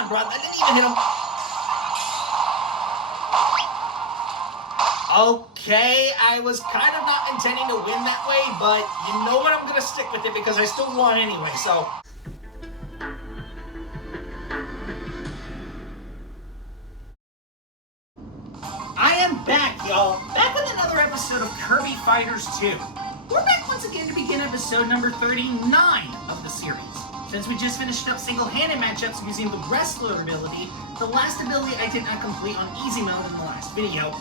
on, bro. I didn't even hit him. Okay, I was kind of not intending to win that way, but you know what? I'm going to stick with it because I still won anyway, so... I am back, y'all. Back with another episode of Kirby Fighters 2. We're back once again to begin episode number 39 of the series. Since we just finished up single-handed matchups using the Wrestler ability, the last ability I did not complete on easy mode in the last video.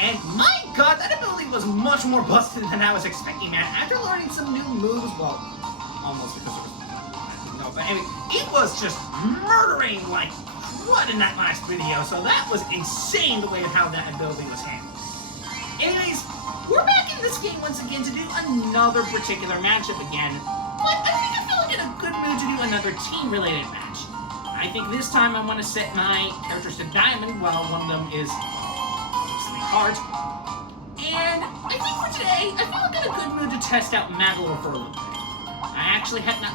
And my god, that ability was much more busted than I was expecting, man. After learning some new moves, well, almost because there was no, but anyway, it was just murdering like what in that last video, so that was insane the way of how that ability was handled. Anyways, we're back in this game once again to do another particular matchup again, but I think I feel like in a good mood to do another team-related match. I think this time I want to set my characters to Diamond while one of them is hard. And I think for today, I feel like in a good mood to test out Magolor for a little bit. I actually have not,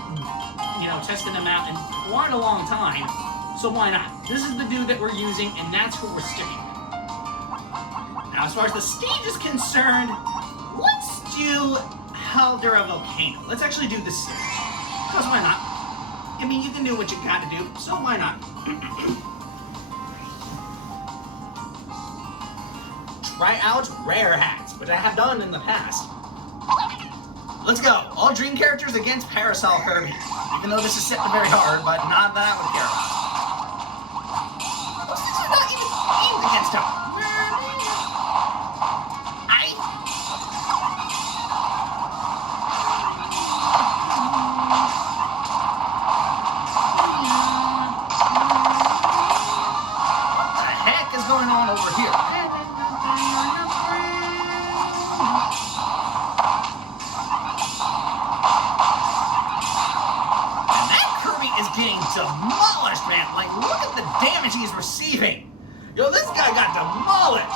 tested him out in quite a long time, so why not? This is the dude that we're using, and that's who we're sticking with. Now, as far as the stage is concerned, let's do Caldera Volcano. Let's actually do this stage. Because why not? I mean, you can do what you gotta do, so why not? Try out rare hats, which I have done in the past. Let's go. All dream characters against Parasol Kirby. Even though this is set to very hard, but not that I would care about. Those things are not even aimed against him. What the heck is going on over here? Demolished, man. Like, look at the damage he's receiving. Yo, this guy got demolished.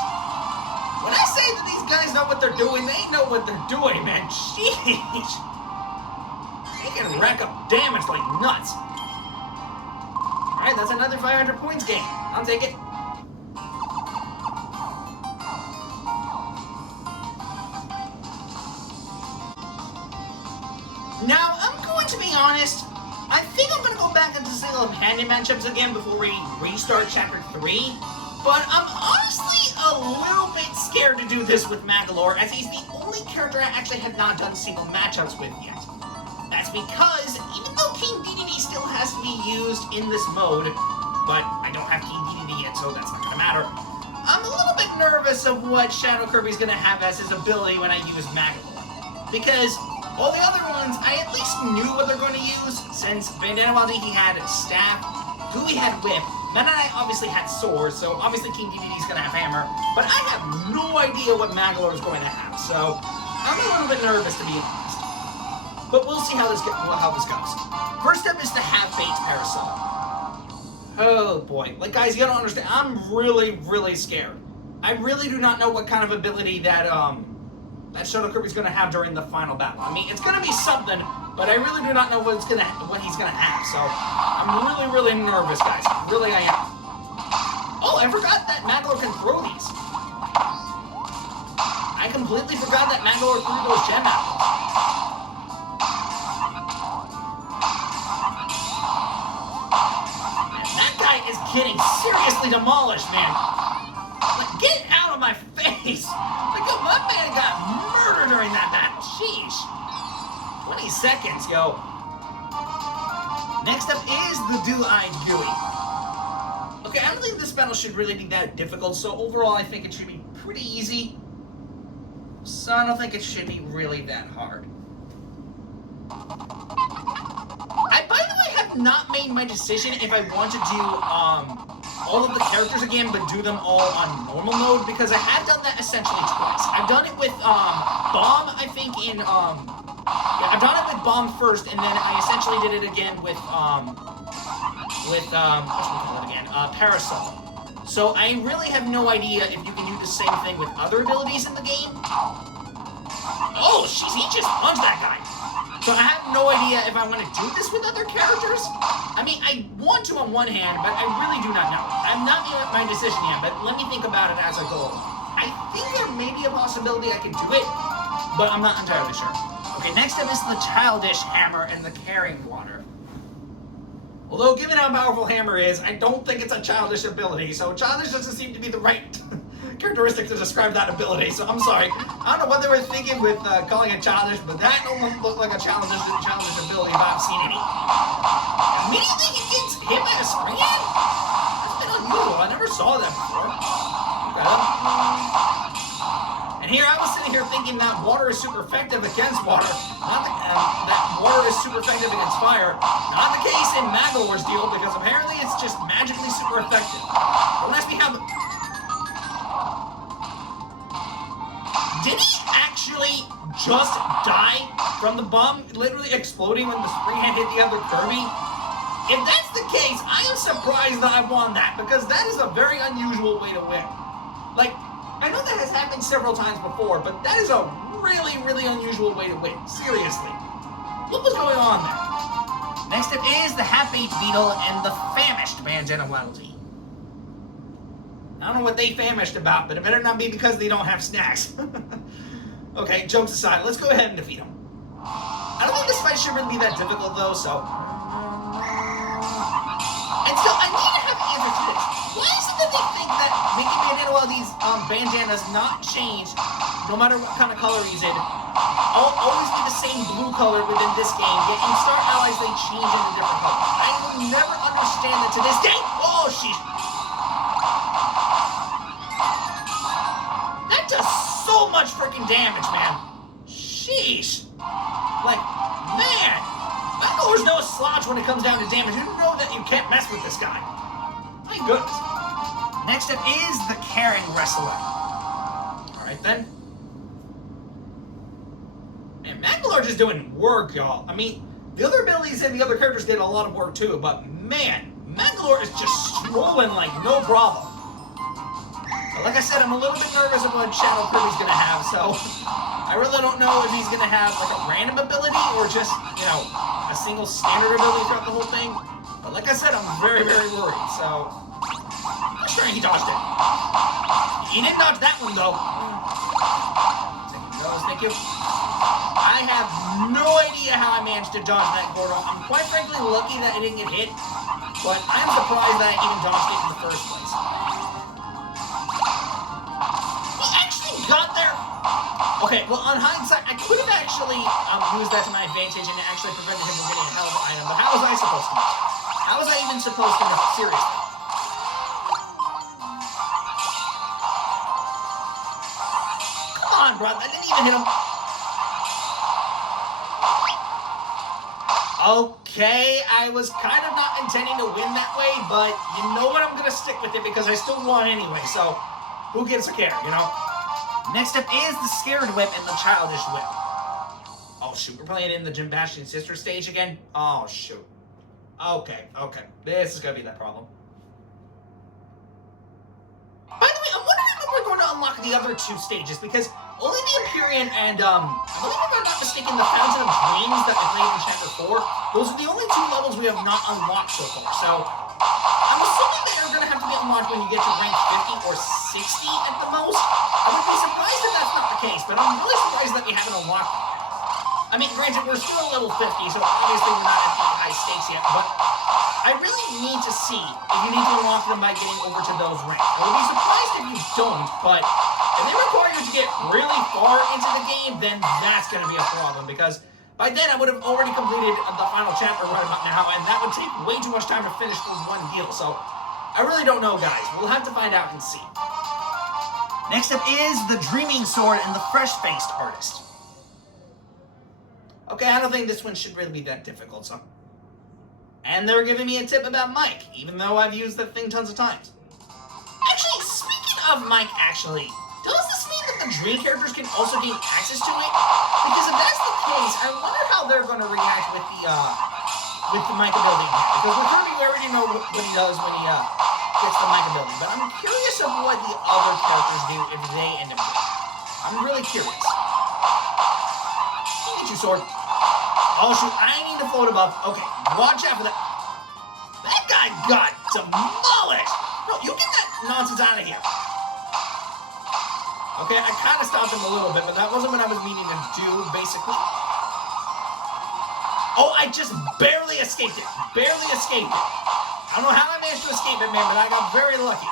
When I say that these guys know what they're doing, they know what they're doing, man. Sheesh. They can rack up damage like nuts. Alright, that's another 500 points game. I'll take it. Now, I'm going to be honest. I think I'm going to go back into single-handed matchups again before we restart Chapter 3, but I'm honestly a little bit scared to do this with Magolor, as he's the only character I actually have not done single matchups with yet. That's because, even though King DDD still has to be used in this mode, but I don't have King DDD yet, so that's not going to matter, I'm a little bit nervous of what Shadow Kirby's going to have as his ability when I use Magolor, because all the other ones, I at least knew what they're going to use, since Bandana Wild he had Staff, Gooey had Whip, Meta Knight obviously had Sword, so obviously King DDD's going to have Hammer, but I have no idea what Magolor is going to have, so I'm a little bit nervous to be honest. But we'll see how this goes. First up is the Half-Baked Parasol. Oh boy, like guys, you don't understand, I'm really, really scared. I really do not know what kind of ability that Shadow Kirby's gonna have during the final battle. I mean, it's gonna be something, but I really do not know what he's gonna have. So I'm really, really nervous, guys. Really, I am. Oh, I forgot that Magolor can throw these. I completely forgot that Magolor threw those gem apples. And that guy is getting seriously demolished, man. Like, get out of my face! Like, yo, my man got murdered during that battle. Sheesh. 20 seconds, yo. Next up is the Do-Eyed Gooey. Okay, I don't think this battle should really be that difficult, so overall I think it should be pretty easy. So I don't think it should be really that hard. I, by the way, have not made my decision if I want to do, all of the characters again, but do them all on normal mode, because I have done that essentially twice. I've done it with, Bomb, I think, yeah, I've done it with Bomb first, and then I essentially did it again with, Parasol. So I really have no idea if you can do the same thing with other abilities in the game. Oh, jeez, he just punched that guy. So I have no idea if I want to do this with other characters. I mean, I want to on one hand, but I really do not know. I'm not made up my decision yet, but let me think about it as I go along. I think there may be a possibility I can do it, but I'm not entirely sure. Okay, next up is the childish hammer and the carrying water. Although, given how powerful hammer is, I don't think it's a childish ability, so childish doesn't seem to be the right characteristic to describe that ability, so I'm sorry. I don't know what they were thinking with calling it childish, but that don't look like a childish ability if I've seen any. Immediately he gets hit by a spring head? That's been unusual. I never saw that before. Okay. And here I was sitting here thinking that water is super effective against water, not that water is super effective against fire. Not the case in Magolor's deal, because apparently it's just magically super effective. Don't ask me how. Did he actually just die from the bomb literally exploding when the spring head hit the other Kirby? If that's the case, I am surprised that I won that, because that is a very unusual way to win. Like, I know that has happened several times before, but that is a really, really unusual way to win. Seriously. What was going on there? Next up is the half-baked beetle and the famished bandana Waddle-Dee. I don't know what they famished about, but it better not be because they don't have snacks. Okay, jokes aside, let's go ahead and defeat them. I don't think this fight should really be that difficult, though, so... And still, I need to have an answer to this. Why is it that they think that making bandana while these bandanas not change, no matter what kind of color he's in, always be the same blue color within this game, yet in Star Allies they change into different colors? I will never understand that to this day. Oh, sheesh. That does so much freaking damage, man. Sheesh. Like, man. Magolor's no slouch when it comes down to damage. You know that you can't mess with this guy. My goodness. Next up is the Caring Wrestler. Alright then. Man, Magolor just doing work, y'all. I mean, the other abilities and the other characters did a lot of work too, but man, Magolor is just strolling like no problem. But like I said, I'm a little bit nervous of what Shadow Kirby's gonna have, so I really don't know if he's gonna have like a random ability or just, you know, a single standard ability throughout the whole thing. But like I said, I'm very, very worried, so... I'm sure he dodged it. He didn't dodge that one, though. Thank you. I have no idea how I managed to dodge that Gordo. I'm quite frankly lucky that I didn't get hit, but I'm surprised that I even dodged it in the first place. He actually got there. Okay, well, on hindsight, I could have actually used that to my advantage and actually prevented him from getting a hell of an item, but how was I supposed to know? How was I even supposed to know? Seriously. Come on, bro. I didn't even hit him. Okay, I was kind of not intending to win that way, but you know what? I'm going to stick with it because I still won anyway, so who gives a care, you know? Next up is the Scared Whip and the Childish Whip. Oh, shoot. We're playing in the Jim Bastion Sister stage again? Oh, shoot. Okay. This is going to be that problem. By the way, I'm wondering if we're going to unlock the other two stages, because only the Empyrean and, I believe if I'm not mistaken, the Fountain of Dreams that I played in Chapter 4, those are the only two levels we have not unlocked so far. So, I'm assuming they are going to have to be unlocked when you get to rank 50 or 60 at the most. I would be surprised if that's not the case, but I'm really surprised that we haven't unlocked them. I mean, granted, we're still at level 50, so obviously we're not at the high stakes yet, but I really need to see if you need to unlock them by getting over to those ranks. I would be surprised if you don't, but if they require you to get really far into the game, then that's going to be a problem, because by then I would have already completed the final chapter right about now, and that would take way too much time to finish for one deal, so I really don't know, guys. We'll have to find out and see. Next up is the Dreaming Sword and the Fresh-Faced Artist. Okay, I don't think this one should really be that difficult, so... And they're giving me a tip about Mike, even though I've used that thing tons of times. Actually, speaking of Mike, does this mean that the Dream characters can also gain access to it? Because if that's the case, I wonder how they're going to react with the Mike ability here. Because with Kirby, we already know what he does when he gets the Mike ability. But I'm curious of what the other characters do if they end up doing it. I'm really curious. Look at you, Sword. Oh, shoot. I need to float above. Okay, watch out for that. That guy got demolished. No, you get that nonsense out of here. Okay, I kind of stopped him a little bit, but that wasn't what I was meaning to do, basically. Oh, I just barely escaped it. Barely escaped it. I don't know how I managed to escape it, man, but I got very lucky.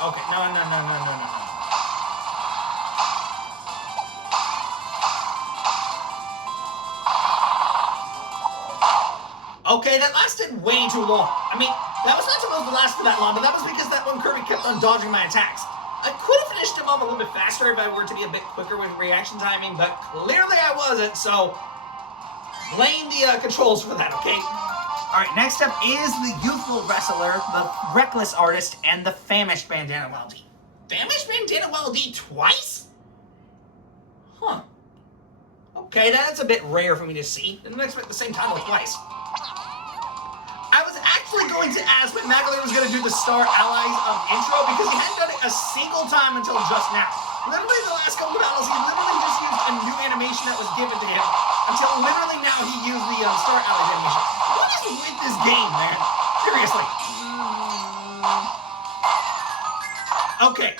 Okay, no. Okay, that lasted way too long. I mean, that was not supposed to last for that long, but that was because that one Kirby kept on dodging my attacks. I could have finished him off a little bit faster if I were to be a bit quicker with reaction timing, but clearly I wasn't, so blame the controls for that, okay? Alright, next up is the youthful wrestler, the reckless artist, and the famished bandana Wild D. Famished bandana Wild D twice? Huh. Okay, that's a bit rare for me to see. Didn't expect the same title twice. I was actually going to ask when Magolor was going to do the Star Allies intro because he hadn't done it a single time until just now. Literally the last couple of battles, he literally just used a new animation that was given to him until literally now he used the Star Allies animation. What is with this game, man? Seriously. Okay.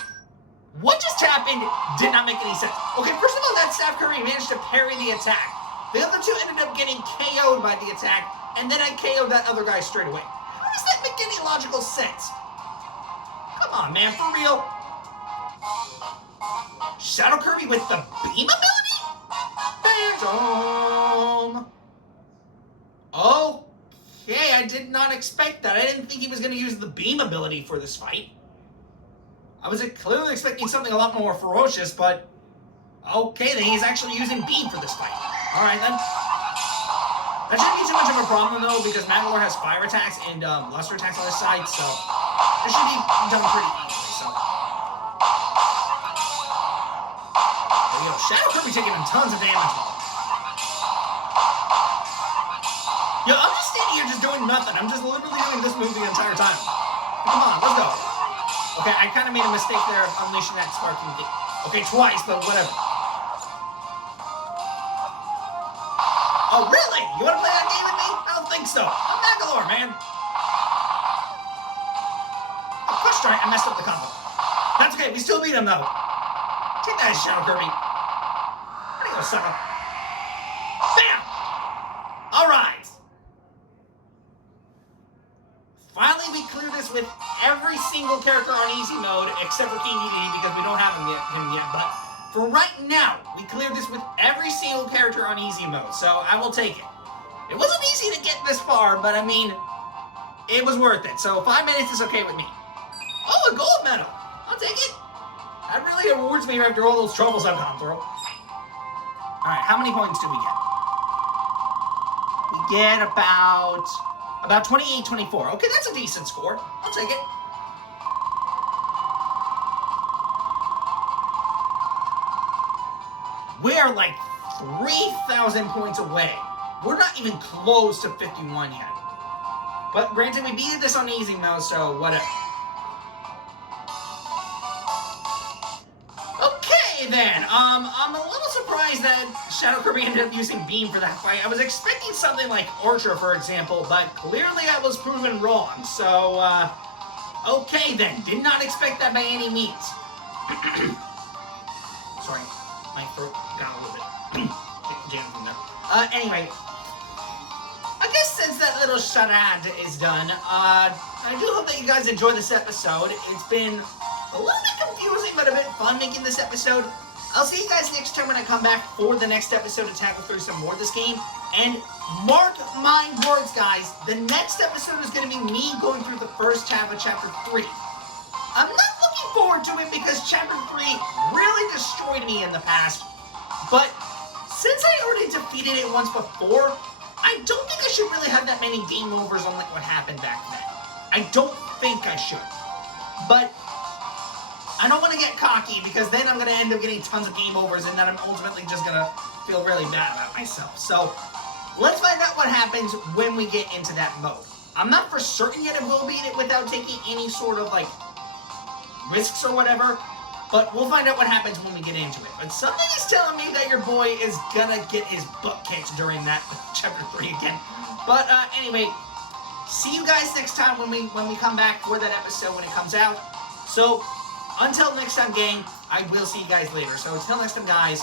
What just happened did not make any sense. Okay, first of all, that Staff Kirby managed to parry the attack. The other two ended up getting KO'd by the attack, and then I KO'd that other guy straight away. How does that make any logical sense? Come on, man, for real. Shadow Kirby with the beam ability? Phantom. Okay, I did not expect that. I didn't think he was going to use the beam ability for this fight. I was clearly expecting something a lot more ferocious, but okay, then he's actually using beam for this fight. Alright then. That shouldn't be too much of a problem though, because Magolor has fire attacks and luster attacks on his side, so it should be done pretty easily, so. There we go. Shadow Kirby taking him tons of damage. Yo, I'm just standing here just doing nothing. I'm just literally doing this move the entire time. Come on, let's go. Okay, I kind of made a mistake there of unleashing that sparking thing. Okay, twice, but whatever. Oh, really? You want to play that game with me? I don't think so. I'm Magolor, man. Oh, gosh darn it, I messed up the combo. That's okay, we still beat him, though. Take that, Shadow Kirby. There you go, sucker. Bam! All right. Finally, we clear this with every single character on easy mode, except for King DD, because we don't have him yet, but for right now, we cleared this with every single character on easy mode, so I will take it. It wasn't easy to get this far, but I mean, it was worth it, so 5 minutes is okay with me. Oh, a gold medal! I'll take it. That really rewards me after all those troubles I've gone through. Alright, how many points do we get? We get about 28, 24. Okay, that's a decent score. I'll take it. We are like 3,000 points away. We're not even close to 51 yet. But granted, we beat this on easy mode, so whatever. Okay then, I'm a little surprised that Shadow Kirby ended up using Beam for that fight. I was expecting something like Archer, for example, but clearly I was proven wrong. So, okay then, did not expect that by any means. Sorry. My throat got a little bit jammed from there. Anyway, I guess since that little charade is done, I do hope that you guys enjoyed this episode. It's been a little bit confusing, but a bit fun making this episode. I'll see you guys next time when I come back for the next episode to tackle through some more of this game. And mark my words, guys, the next episode is going to be me going through the first half of Chapter 3. I'm not looking forward to it because Chapter 3 really destroyed me in the past, but since I already defeated it once before, I don't think I should really have that many game overs on like what happened back then. I don't think I should, but I don't want to get cocky because then I'm going to end up getting tons of game overs and then I'm ultimately just going to feel really bad about myself. So let's find out what happens when we get into that mode. I'm not for certain yet if we'll beat it without taking any sort of like risks or whatever, But we'll find out what happens when we get into it. But something is telling me that your boy is gonna get his butt kicked during that chapter 3 again. But anyway, see you guys next time when we come back for that episode when it comes out. So until next time, gang, I will see you guys later. So until next time, guys,